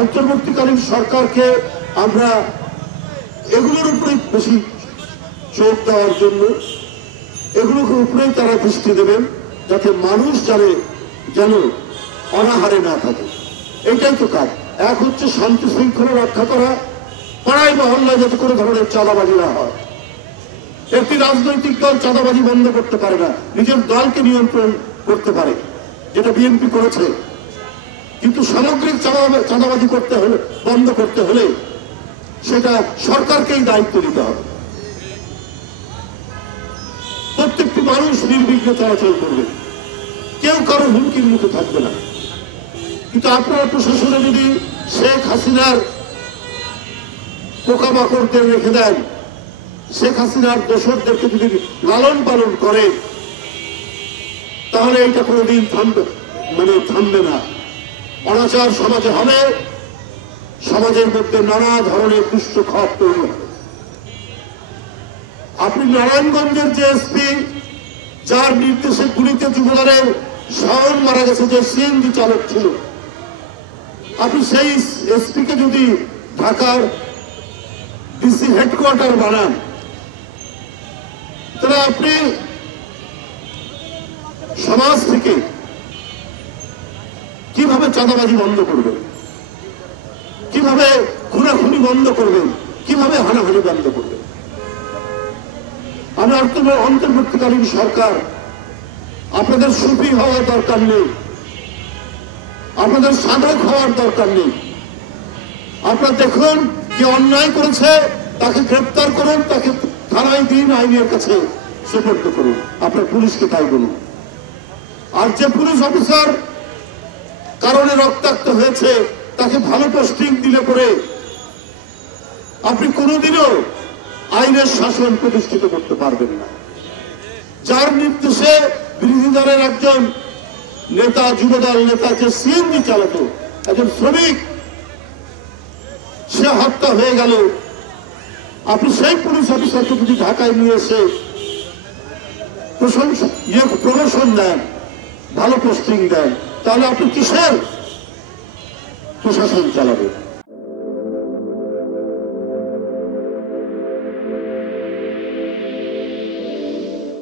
অন্তর্বর্তীকালীন সরকারকে আমরা এগুলোর উপরে বেশি জোর দেওয়ার জন্য এগুলোর উপরেই তারা দৃষ্টি দেবেন, যাতে মানুষ যেন অনাহারে না থাকে। এটাই তো কাজ। এক হচ্ছে শান্তি শৃঙ্খলা রক্ষা করা, পাড়ায় মহল্লায় যাতে কোনো ধরনের চাঁদাবাজি না হয়। একটি রাজনৈতিক দল চাঁদাবাজি বন্ধ করতে পারে না, নিজের দলকে নিয়ন্ত্রণ করতে পারে, যেটা বিএনপি করেছে। কিন্তু সামগ্রিক চাঁদাবাজি করতে হলে, বন্ধ করতে হলে সেটা সরকারকেই দায়িত্ব নিতে হবে। প্রত্যেকটি মানুষ নির্বিঘ্নে চলাচল করবে, কেউ কারো হুমকির মুখে থাকবে না। কিন্তু আপনার প্রশাসনে যদি শেখ হাসিনার পোকামাকড়দের রেখে দেন, শেখ হাসিনার দোসরদেরকে যদি লালন পালন করে, তাহলে এইটা কোনোদিন থামবে না। অনাচার সমাজে হবে, সমাজের মধ্যে নানা ধরনের দুষ্ট খাপ তৈরি হবে। আপনি নারায়ণগঞ্জের যে এসপি, যার নির্দেশে গুলিতে যুবদলের শাওন মারা গেছে, যে সিএনজি চালক ছিল, আপনি সেই এসপি কে যদি ঢাকার ডিসি হেডকোয়ার্টার বানান, তাহলে আপনি সমাজ থেকে কিভাবে চাঁদাবাজি বন্ধ করবেন, কিভাবে খুনাখুনি বন্ধ করবেন, কিভাবে হানাহানি বন্ধ করবেন? আমি অন্তর্বর্তীকালীন সরকার, আপনাদের সুফি হওয়ার দরকার নেই, আপনাদের সাধক হওয়ার দরকার নেই। আপনারা দেখুন কি অন্যায় করেছে, তাকে গ্রেপ্তার করুন, তাকে থানায় দিন, আইনের কাছে সুপর্দ করুন, আপনার পুলিশকে তাই বলুন। আর যে পুলিশ অফিসার কারণে রক্তাক্ত হয়েছে, তাকে ভালো পোস্টিং দিলে পরে আপনি কোনোদিনও আইনের শাসন প্রতিষ্ঠিত করতে পারবেন না। যার নির্দেশে বিরোধী দলের একজন নেতা, যুবদল নেতা, যে সিএনজি চালাতো, একজন শ্রমিক, সে হত্যা হয়ে গেল, আপনি সেই পুলিশ অফিসারকে যদি ঢাকায় নিয়ে এসে প্রমোশন দেন, ভালো পোস্টিং দেন, তাহলে আপনি কিসের প্রশাসন চালাবেন?